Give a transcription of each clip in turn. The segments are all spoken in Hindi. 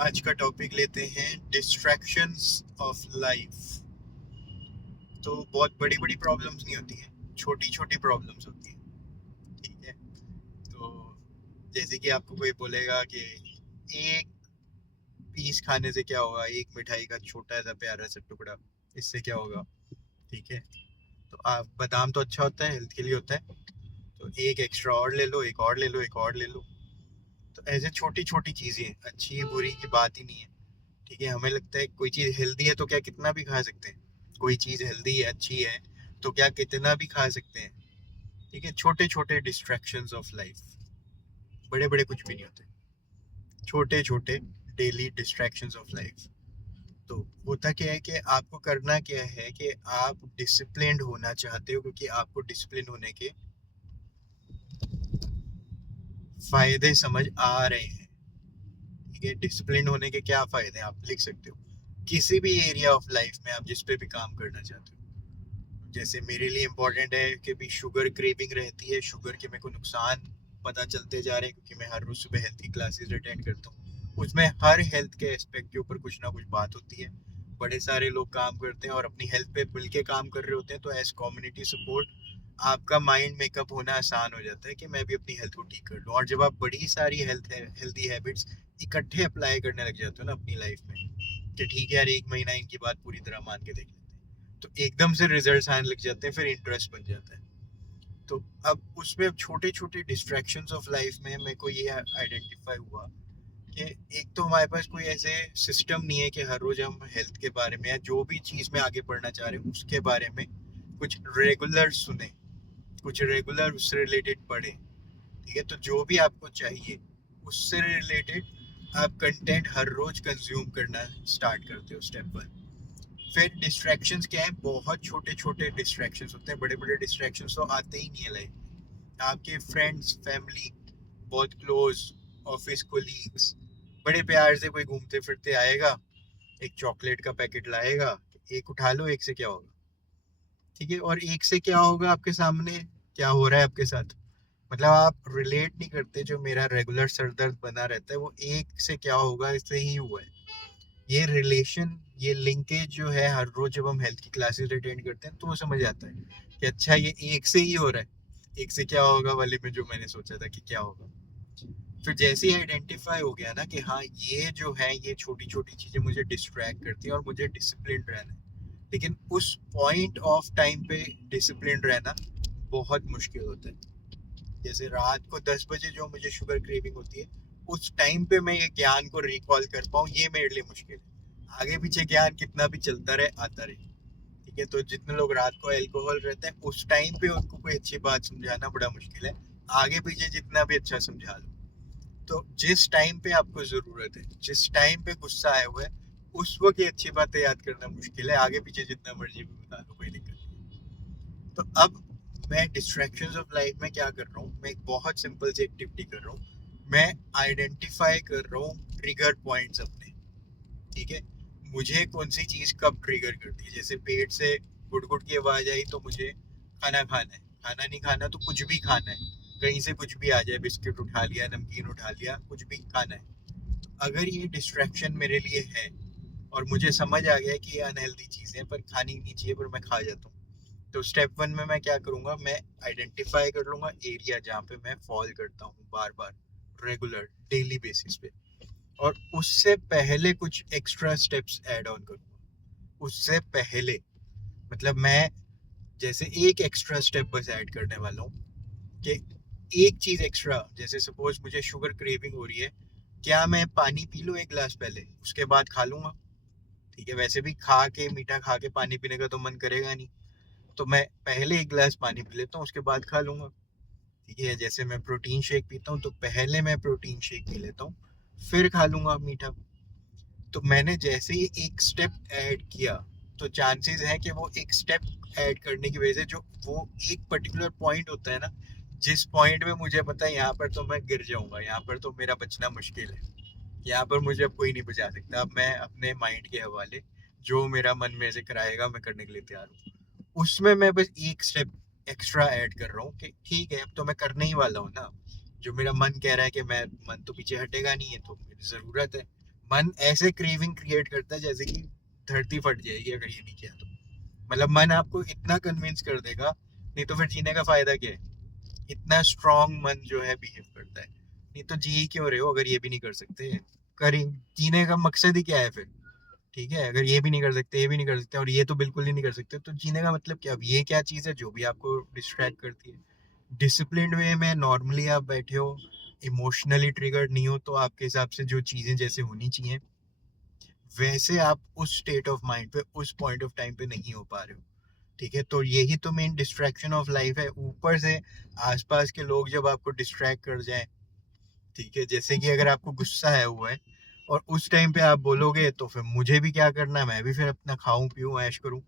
आज का टॉपिक लेते हैं डिस्ट्रैक्शंस ऑफ लाइफ। तो बहुत बड़ी बड़ी प्रॉब्लम्स नहीं होती हैं, छोटी छोटी प्रॉब्लम्स होती हैं। ठीक है। तो जैसे कि आपको कोई बोलेगा कि एक पीस खाने से क्या होगा, एक मिठाई का छोटा सा प्यारा सा टुकड़ा, इससे क्या होगा। ठीक है। तो आप बादाम तो अच्छा होता है, हेल्थ के लिए होता है, तो एक एक्स्ट्रा और ले लो, एक और ले लो, एक और ले लो। तो ऐसे छोटी छोटी चीजें अच्छी बुरी की बात ही नहीं है। ठीक है। हमें लगता है कोई चीज हेल्दी है तो क्या कितना भी खा सकते हैं। कोई चीज हेल्दी है, अच्छी है, तो क्या कितना भी खा सकते हैं। ठीक है। छोटे छोटे डिस्ट्रैक्शंस ऑफ लाइफ, बड़े बड़े कुछ भी नहीं होते, छोटे छोटे डेली डिस्ट्रैक्शंस ऑफ लाइफ। तो होता क्या है कि आपको करना क्या है कि आप डिसिप्लिन्ड होना चाहते हो, क्योंकि आपको डिसिप्लिन होने के फायदे समझ आ रहे हैं। ठीक है। डिसिप्लिन होने के क्या फायदे हैं आप लिख सकते हो, किसी भी एरिया ऑफ लाइफ में आप जिस पे भी काम करना चाहते हो। जैसे मेरे लिए इम्पोर्टेंट है कि भी शुगर क्रेविंग रहती है, शुगर के मेरे को नुकसान पता चलते जा रहे हैं, क्योंकि मैं हर रोज सुबह हेल्थ की क्लासेस अटेंड करता हूँ। उसमें हर हेल्थ के एस्पेक्ट के ऊपर कुछ ना कुछ बात होती है। बड़े सारे लोग काम करते हैं और अपनी हेल्थ पे मिल के काम कर रहे होते हैं, तो एज कम्युनिटी सपोर्ट आपका माइंड मेकअप होना आसान हो जाता है कि मैं भी अपनी हेल्थ को ठीक कर लूँ। और जब आप बड़ी सारी हेल्थी हैबिट्स इकट्ठे अप्लाई करने लग जाते हो ना अपनी लाइफ में, कि ठीक है यार, एक महीना इनकी बात पूरी तरह मान के देख लेते हैं, तो एकदम से रिजल्ट्स आने लग जाते हैं, फिर इंटरेस्ट बन जाता है। तो अब उसमें छोटे छोटे डिस्ट्रैक्शंस ऑफ लाइफ में मेरे को ये आइडेंटिफाई हुआ कि एक तो हमारे पास कोई ऐसे सिस्टम नहीं है कि हर रोज हम हेल्थ के बारे में या जो भी चीज में आगे बढ़ना चाह रहे हैं उसके बारे में कुछ रेगुलर सुने, कुछ रेगुलर उससे रिलेटेड पढ़े। ठीक है। तो जो भी आपको चाहिए उससे रिलेटेड आप कंटेंट हर रोज कंज्यूम करना स्टार्ट करते हो, स्टेप वन। फिर डिस्ट्रैक्शंस क्या है, बहुत छोटे छोटे डिस्ट्रैक्शंस होते हैं, बड़े बड़े डिस्ट्रैक्शंस तो आते ही नहीं है लाइफ में। आपके फ्रेंड्स, फैमिली, बहुत क्लोज, ऑफिस कोलीग्स, बड़े प्यार से कोई घूमते फिरते आएगा, एक चॉकलेट का पैकेट लाएगा, एक उठा लो, एक से क्या होगा। ठीक है। और एक से क्या होगा, आपके सामने क्या हो रहा है आपके साथ, मतलब आप रिलेट नहीं करते। जो मेरा रेगुलर सर दर्द बना रहता है वो एक से क्या होगा इससे ही हुआ है। ये रिलेशन, ये लिंकेज जो है, हर रोज जब हम हेल्थ की क्लासेस अटेंड करते हैं तो वो समझ आता है कि अच्छा ये एक से ही हो रहा है। एक से क्या होगा वाले में जो मैंने सोचा था कि क्या होगा, फिर जैसे ही आइडेंटिफाई हो गया ना कि हाँ ये जो है ये छोटी छोटी चीजें मुझे डिस्ट्रैक्ट करती हैं और मुझे डिसिप्लिन रहना है, लेकिन उस पॉइंट ऑफ टाइम पे डिसिप्लिन रहना बहुत मुश्किल होता है। जैसे रात को 10 बजे जो मुझे शुगर क्रेविंग होती है, उस टाइम पे मैं ये ज्ञान को रिकॉल कर पाऊँ, ये मेरे लिए मुश्किल है। आगे पीछे ज्ञान कितना भी चलता रहे आता रहे। ठीक है। तो जितने लोग रात को अल्कोहल रहते हैं उस टाइम पे उनको कोई अच्छी बात समझाना बड़ा मुश्किल है, आगे पीछे जितना भी अच्छा समझा लो। तो जिस टाइम पे आपको जरूरत है, जिस टाइम पे गुस्सा आया हुआ है, उस वक्त ये अच्छी बातें याद करना मुश्किल है, आगे पीछे जितना मर्जी भी बता लो कोई दिक्कत नहीं। तो अब मैं डिस्ट्रैक्शंस ऑफ लाइफ में क्या कर रहा हूँ, मैं एक बहुत सिंपल सी एक्टिविटी कर रहा हूँ। मैं आइडेंटिफाई कर रहा हूँ ट्रिगर पॉइंट्स अपने। ठीक है। मुझे कौन सी चीज कब ट्रिगर करती है, जैसे पेट से गुड़ गुड़ की आवाज आई तो मुझे खाना खाना है, खाना नहीं खाना तो कुछ भी खाना है, कहीं से कुछ भी आ जाए, बिस्किट उठा लिया, नमकीन उठा लिया, कुछ भी खाना है। अगर ये डिस्ट्रैक्शन मेरे लिए है और मुझे समझ आ गया कि ये अनहेल्दी चीजें हैं पर खानी नहीं चाहिए, पर मैं खा जाता हूँ, तो स्टेप वन में मैं क्या करूंगा, मैं आइडेंटिफाई कर लूंगा एरिया जहाँ पे मैं फॉल करता हूँ बार बार, रेगुलर डेली बेसिस पे, और उससे पहले कुछ एक्स्ट्रा स्टेप्स ऐड ऑन करूंगा। उससे पहले मतलब मैं जैसे एक एक्स्ट्रा स्टेप बस ऐड करने वाला हूँ कि एक चीज एक्स्ट्रा, जैसे सपोज मुझे शुगर क्रेविंग हो रही है, क्या मैं पानी पी लूँ एक गिलास पहले, उसके बाद खा लूंगा। ठीक है। वैसे भी खा के, मीठा खा के पानी पीने का तो मन करेगा नहीं, तो मैं पहले एक गिलास पानी पी लेता हूँ, उसके बाद खा लूंगा। ठीक है। जैसे मैं प्रोटीन शेक पीता हूँ तो पहले मैं प्रोटीन शेक पी लेता हूँ, फिर खा लूंगा मीठा। तो मैंने जैसे ही एक स्टेप ऐड किया, तो चांसेस है कि वो एक स्टेप ऐड करने की वजह से जो वो एक पर्टिकुलर पॉइंट होता है ना, जिस पॉइंट में मुझे पता है यहाँ पर तो मैं गिर जाऊंगा, यहाँ पर तो मेरा बचना मुश्किल है, यहाँ पर मुझे अब कोई नहीं बचा सकता, अब मैं अपने माइंड के हवाले जो मेरा मन में से कराएगा मैं करने के लिए तैयार हूँ। उसमें मैं बस एक स्टेप एक्स्ट्रा ऐड कर रहा हूँ कि ठीक है अब तो मैं करने ही वाला हूँ ना, जो मेरा मन कह रहा है कि मैं, मन तो पीछे हटेगा नहीं है, तो मेरी जरूरत है, मन ऐसे क्रेविंग क्रिएट करता है जैसे कि धरती फट जाएगी अगर ये नहीं किया तो। मतलब मन आपको इतना कन्विंस कर देगा, नहीं तो फिर जीने का फायदा क्या है। इतना स्ट्रांग मन जो है बिहेव करता है। नहीं तो जी ही क्यों रहे हो अगर ये भी नहीं कर सकते। करी जीने का मकसद ही क्या है फिर। ठीक है, अगर ये भी नहीं कर सकते, ये भी नहीं कर सकते और ये तो बिल्कुल ही नहीं कर सकते, तो जीने का मतलब क्या। अब ये क्या चीज़ है जो भी आपको डिस्ट्रैक्ट करती है। डिसिप्लिन्ड वे में नॉर्मली आप बैठे हो, इमोशनली ट्रिगर्ड नहीं हो, तो आपके हिसाब से जो चीज़ें जैसे होनी चाहिए वैसे आप उस स्टेट ऑफ माइंड पे उस पॉइंट ऑफ टाइम पे नहीं हो पा रहे हो। ठीक है, तो यही तो मेन डिस्ट्रैक्शन ऑफ लाइफ है। ऊपर से आसपास के लोग जब आपको डिस्ट्रैक्ट कर जाएं, ठीक है, जैसे कि अगर आपको गुस्सा है हुआ है और उस टाइम पे आप बोलोगे तो फिर मुझे भी क्या करना है, मैं भी फिर अपना खाऊं पीऊं ऐश करूं,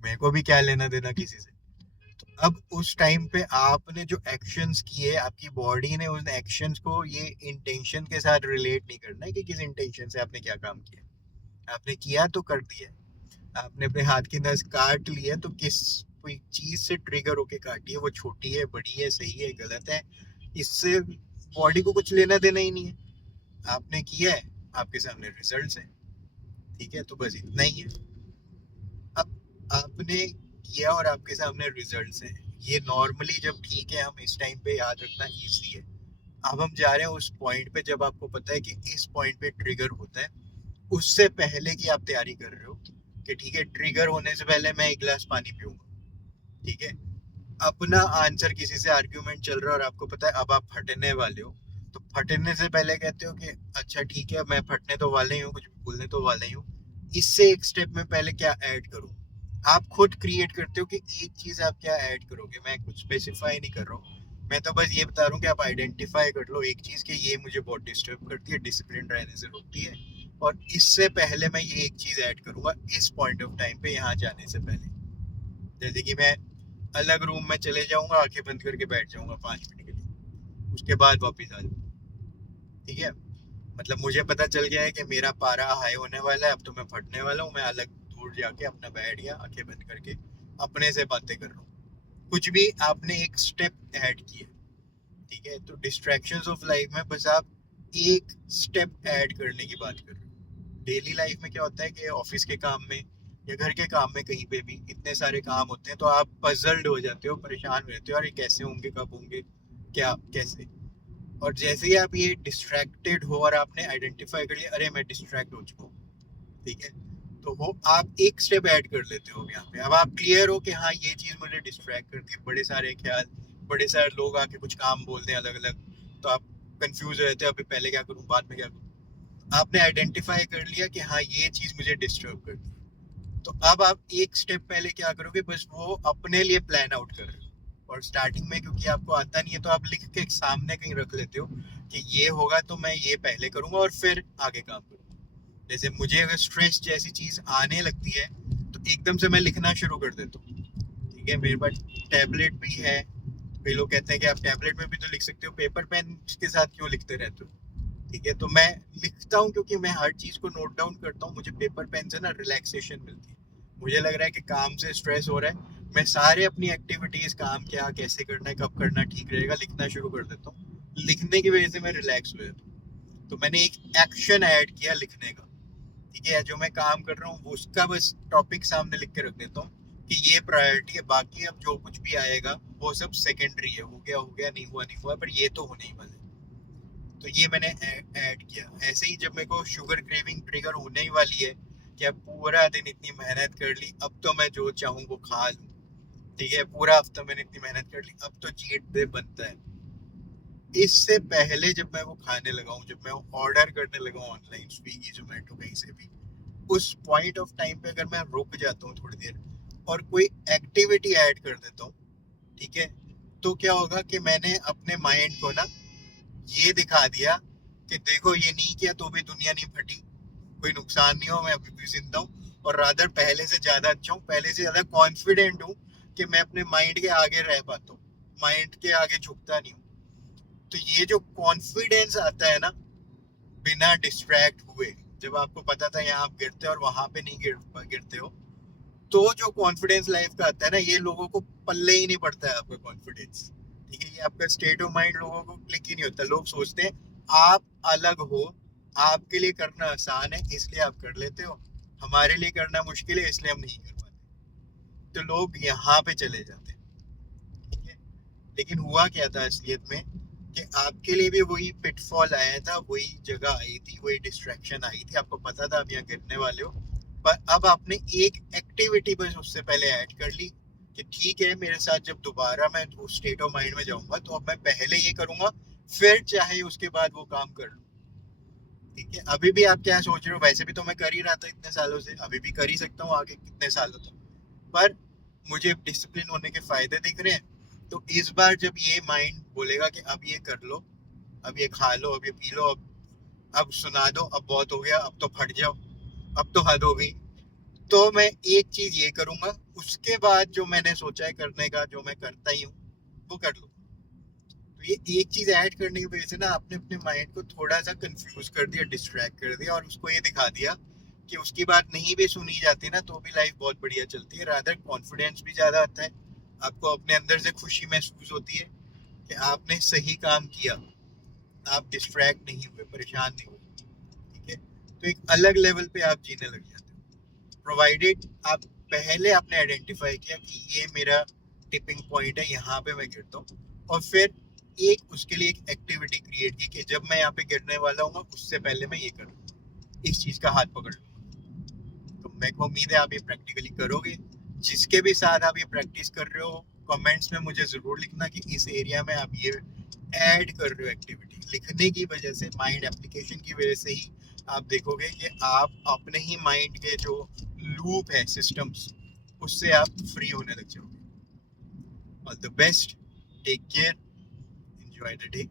मेरे को भी क्या लेना देना किसी से। तो अब उस टाइम पे आपने जो एक्शंस किए, आपकी बॉडी ने उन एक्शंस को ये इंटेंशन के साथ रिलेट नहीं करना है कि किस इंटेंशन से आपने क्या काम किया। आपने किया तो कर दिया, आपने अपने हाथ की नस काट ली है तो किस कोई चीज से ट्रिगर होके काटी है, वो छोटी है, बड़ी है, सही है, गलत है, इससे बॉडी को कुछ लेना देना ही नहीं है। आपने किया है, आपके सामने रिजल्ट्स है। ठीक है, तो बस इतना ही है। अब आपने किया और आपके सामने रिजल्ट्स हैं, ये नॉर्मली जब ठीक है हम इस टाइम पे याद रखना इजी है। अब हम जा रहे हैं उस पॉइंट पे जब आपको पता है कि इस पॉइंट पे ट्रिगर होता है, उससे पहले की आप तैयारी कर रहे हो कि ठीक है ट्रिगर होने से पहले मैं एक गिलास पानी पीऊंगा। ठीक है, अपना आंसर किसी से आर्ग्यूमेंट चल रहा है और आपको पता है अब आप फटने वाले हो, तो फटने से पहले कहते हो कि अच्छा ठीक है मैं फटने तो वाले ही हूँ, कुछ बोलने तो वाले ही हूँ, इससे एक स्टेप में पहले क्या ऐड करूँ। आप खुद क्रिएट करते हो कि एक चीज आप क्या ऐड करोगे, मैं कुछ स्पेसिफाई नहीं कर रहा हूँ, मैं तो बस ये बता रहा हूँ कि आप आइडेंटिफाई कर लो एक चीज के ये मुझे बहुत डिस्टर्ब करती है, डिसिप्लिन रहने से रोकती है, और इससे पहले मैं ये एक चीज ऐड करूंगा इस पॉइंट ऑफ टाइम पे यहाँ जाने से पहले। जैसे कि मैं अलग रूम में चले जाऊंगा, आंखें बंद करके बैठ जाऊंगा 5 मिनट के लिए, उसके बाद वापिस आ जाऊंगा। ठीक है, मतलब मुझे पता चल गया है कि मेरा पारा हाई होने वाला है, अब तो मैं फटने वाला हूँ, मैं अलग दूर जाके अपना बैठ गया आंखें बंद करके अपने से बातें कर रहा हूँ। कुछ भी आपने एक स्टेप ऐड किया। ठीक है, तो डिस्ट्रैक्शंस ऑफ लाइफ में बस आप एक स्टेप ऐड करने की बात कर रहे हो। डेली लाइफ में क्या होता है कि ऑफिस के काम में या घर के काम में कहीं पे भी इतने सारे काम होते हैं, तो आप पजल्ड हो जाते हो, परेशान हो जाते हो, अरे कैसे होंगे, कब होंगे, क्या कैसे। और जैसे ही आप ये डिस्ट्रैक्टेड हो और आपने आइडेंटिफाई कर लिया अरे मैं डिस्ट्रैक्ट हो चुका हूँ, ठीक है, तो वो आप एक स्टेप ऐड कर लेते हो यहाँ पे। अब आप क्लियर हो कि हाँ ये चीज मुझे डिस्ट्रैक्ट करती है, बड़े सारे ख्याल, बड़े सारे लोग आके कुछ काम बोलते हैं अलग अलग, तो आप कंफ्यूज हो जाते हो अभी पहले क्या करूँ बाद में क्या करूँ। आपने आइडेंटिफाई कर लिया कि हाँ ये चीज मुझे डिस्टर्ब करती है, तो अब आप एक स्टेप पहले क्या करोगे, बस वो अपने लिए प्लान आउट कर रहे हो। और स्टार्टिंग में क्योंकि आपको आता नहीं है तो आप लिख के सामने कहीं रख लेते हो कि ये होगा तो मैं ये पहले करूंगा और फिर आगे काम करूंगा। जैसे मुझे अगर स्ट्रेस जैसी चीज आने लगती है तो एकदम से मैं लिखना शुरू कर देता हूँ। ठीक है, मेरे पास टैबलेट भी है, कई लोग कहते हैं कि आप टैबलेट में भी तो लिख सकते हो, पेपर पेन के साथ क्यों लिखते रहते हो। ठीक है, तो मैं लिखता हूँ क्योंकि मैं हर चीज को नोट डाउन करता हूँ, मुझे पेपर पेन से ना रिलैक्सेशन मिलती है। मुझे लग रहा है कि काम से स्ट्रेस हो रहा है, मैं सारे अपनी एक्टिविटीज, काम क्या कैसे करना है कब करना ठीक रहेगा, लिखना शुरू कर देता हूँ। लिखने की वजह से मैं रिलैक्स हो जाता हूँ, तो मैंने एक एक्शन ऐड किया लिखने का। ठीक है, जो मैं काम कर रहा हूँ उसका बस टॉपिक सामने लिख के रख देता हूँ कि ये प्रायोरिटी है, बाकी अब जो कुछ भी आएगा वो सब सेकेंडरी है, हो गया, नहीं हुआ नहीं हुआ, पर ये तो होने ही वाला है। तो ये मैंने ऐड किया। ऐसे ही जब मेरे को शुगर क्रेविंग ट्रिगर होने ही वाली है कि अब पूरा दिन इतनी मेहनत कर ली, अब तो मैं जो चाहूँ वो खा लूँ। ठीक है, पूरा हफ्ता मैंने इतनी मेहनत कर ली, अब तो चीट डे बनता है। इससे पहले जब मैं वो खाने लगा हूँ, जब मैं ऑर्डर करने लगा हूँ ऑनलाइन, स्विगी जोमेटो कहीं से भी, उस पॉइंट ऑफ टाइम पे अगर मैं रुक जाता हूँ थोड़ी देर और कोई एक्टिविटी ऐड कर देता हूँ, ठीक है, तो क्या होगा कि मैंने अपने माइंड को ना ये दिखा दिया कि देखो ये नहीं किया तो भी दुनिया नहीं फटी, कोई नुकसान नहीं हो, मैं अभी भी जिंदा हूँ और रादर पहले से ज्यादा अच्छा हूँ, पहले से ज्यादा कॉन्फिडेंट हूँ कि मैं अपने माइंड के आगे रह पाता हूँ, माइंड के आगे झुकता नहीं हूँ। तो ये जो कॉन्फिडेंस आता है ना बिना डिस्ट्रैक्ट हुए, जब आपको पता था यहाँ आप गिरते हो और वहां पे नहीं गिरते हो, तो जो कॉन्फिडेंस लाइफ का आता है ना, ये लोगों को पल्ले ही नहीं पड़ता है आपका कॉन्फिडेंस। ठीक है, ये आपका स्टेट ऑफ माइंड लोगों को क्लिक ही नहीं होता। लोग सोचते हैं आप अलग हो, आपके लिए करना आसान है इसलिए आप कर लेते हो, हमारे लिए करना मुश्किल है इसलिए हम नहीं कर पाते, तो लोग यहाँ पे चले जाते हैं। ठीक है, लेकिन हुआ क्या था असलियत में कि आपके लिए भी वही पिटफॉल आया था, वही जगह आई थी, वही डिस्ट्रैक्शन आई थी, आपको पता था आप यहाँ गिरने वाले हो, पर अब आपने एक एक्टिविटी बस उससे पहले ऐड कर ली कि ठीक है मेरे साथ जब दोबारा मैं उस स्टेट ऑफ माइंड में जाऊंगा तो अब मैं पहले ये करूंगा, फिर चाहे उसके बाद वो काम कर लूं। ठीक है, अभी भी आप क्या सोच रहे हो, वैसे भी तो मैं कर ही रहा था इतने सालों से, अभी भी कर ही सकता हूँ आगे कितने सालों तक, पर मुझे डिसिप्लिन होने के फायदे दिख रहे हैं। तो इस बार जब ये माइंड बोलेगा कि अब ये कर लो, अब ये खा लो, अब ये पी लो, अब सुना दो, अब बहुत हो गया, अब तो फट जाओ, अब तो हद हो गई, तो मैं एक चीज ये करूंगा, उसके बाद जो मैंने सोचा है करने का, जो मैं करता ही हूँ वो कर लूँ। तो ये एक चीज ऐड करने की वजह से ना आपने अपने माइंड को थोड़ा सा कंफ्यूज कर दिया, डिस्ट्रैक्ट कर दिया, और उसको ये दिखा दिया कि उसकी बात नहीं भी सुनी जाती ना तो भी लाइफ बहुत बढ़िया चलती है, रादर कॉन्फिडेंस भी ज्यादा आता है, आपको अपने अंदर से खुशी महसूस होती है कि आपने सही काम किया, आप डिस्ट्रैक्ट नहीं हुए, परेशान नहीं हुए। ठीक है, तो एक अलग लेवल पे आप जीने लग जाते हो, प्रोवाइडेड आप पहले आपने आइडेंटिफाई किया कि ये मेरा टिपिंग पॉइंट है, यहाँ पे मैं गिरता हूँ, और फिर एक उसके लिए एक एक्टिविटी क्रिएट की कि जब मैं यहाँ पे गिरने वाला हूँ उससे पहले मैं ये करूँ, इस चीज का हाथ पकड़ लूँ। तो मेरे को उम्मीद है आप ये प्रैक्टिकली करोगे। जिसके भी साथ आप ये प्रैक्टिस कर रहे हो, कमेंट्स में मुझे जरूर लिखना कि इस एरिया में आप ये ऐड कर रहे हो एक्टिविटी, लिखने की वजह से, माइंड एप्लीकेशन की वजह से ही आप देखोगे कि आप अपने ही माइंड के जो लूप है, सिस्टम्स, उससे आप फ्री होने लग जाओगे। All the best, take care, enjoy the day.